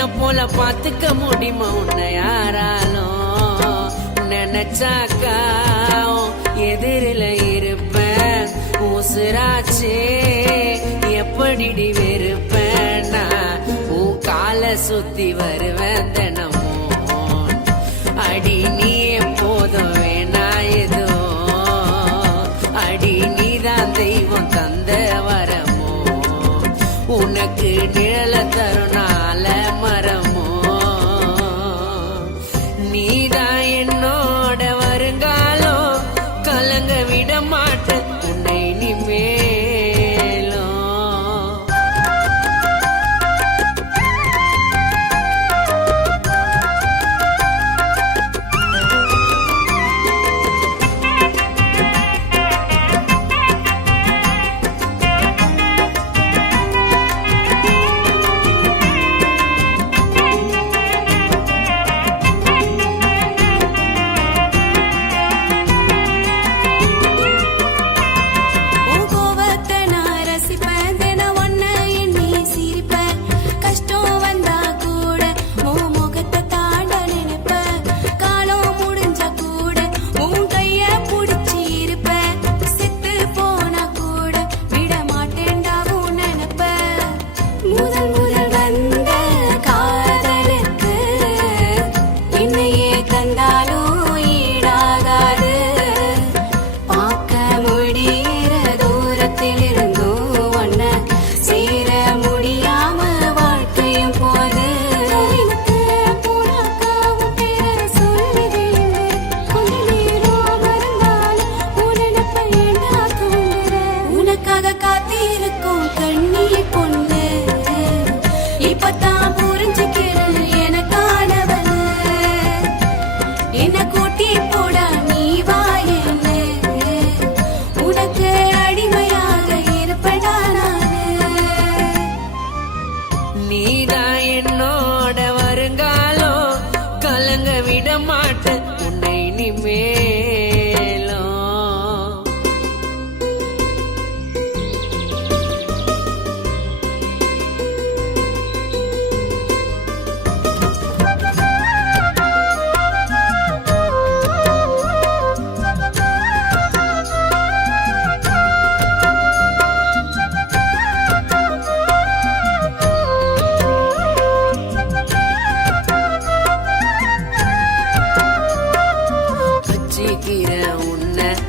என்ன போல பாத்துக்க முடியுமா உன்னை யாராலும்? நினைச்சாக்கா எதிரில இருப்பேன் உசுராச்சே எப்படிடி வெறுப்பேன் நான் உன் காலை சுத்தி வருவேன் தினமும். அடி நீ எப்போதும் வேணா எதோ அடி நீதான் தெய்வம் தந்த வரமோ உனக்கு நிழல தருணால மரமோ நீதான் என்னோட வருங்காலம் கலங்க விட மாட்டேன் உன்னை இனிமே. நீதான் என்னோட வருங்காலம் கலங்க விட மாட்டேன் உன்னை இனிமேலும்.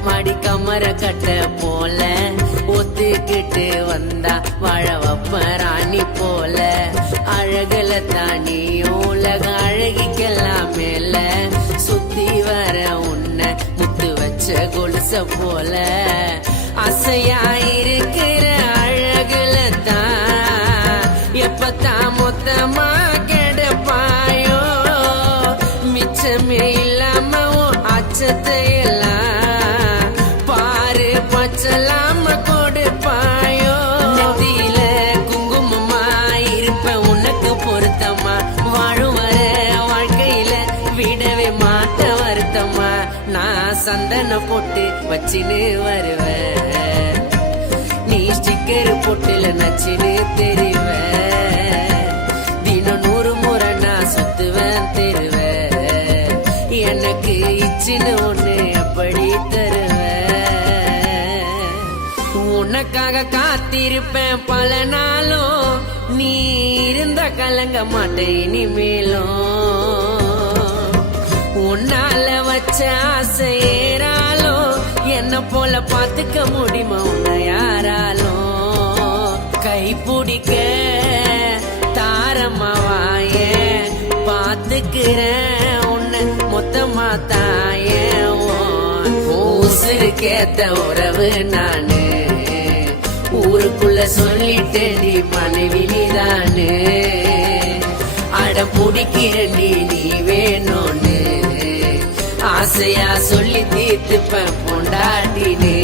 மடி கமர கட்ட போல ஒத்துக்கிட்டு வந்தா வாழ வப்ப ராணி போல அழகுல தானி உலக அழகிக்கெல்லாம் மேல சுத்தி வர உன்னை முத்து வச்ச கொலுச போல அசையாயிருக்கிற அழகுல தான் எப்பத்தான் மொத்தமா கெடப்பாயோ மிச்சமே இல்லாம அச்சத்தை எல்லாம் பச்சலாம கொடுப்பாயோ நெத்தியில குங்குமமா இருப்ப உனக்கு பொருத்தமா வாழும் வர வாழ்க்கையில விடவே மாட்ட வருத்தமா நான் சந்தன போட்டு வச்சின்னு வருவேன் நீ ஸ்டிக்கர் போட்டுல நச்சின்னு தெரிவேன் தினம் 100 முறை நான் சுத்துவேன் தெருவேன் எனக்கு இச்சின்னு ஒண்ணு எப்படி தருவேன் உனக்காக காத்திருப்பேன் பல நாளும் நீ இருந்த கலங்க மாட்டேன் இனிமேலும் உன்னால வச்ச ஆசை ஏறாலும் என்ன போல பாத்துக்க முடியுமா உன்னை யாராலும் கை பிடிக்க தாரமாவாய பாத்துக்கிறேன் உன்னை மொத்தமா தாய உசுருக்கேத்த உறவு நானு ஊருக்குள்ள சொல்லிட்டேடி மனைவி நீதானு அடம் பிடிக்கிறண்டி நீ வேணும்னு ஆசையா சொல்லி தீர்த்துப்பேன் பொண்டாட்டினே.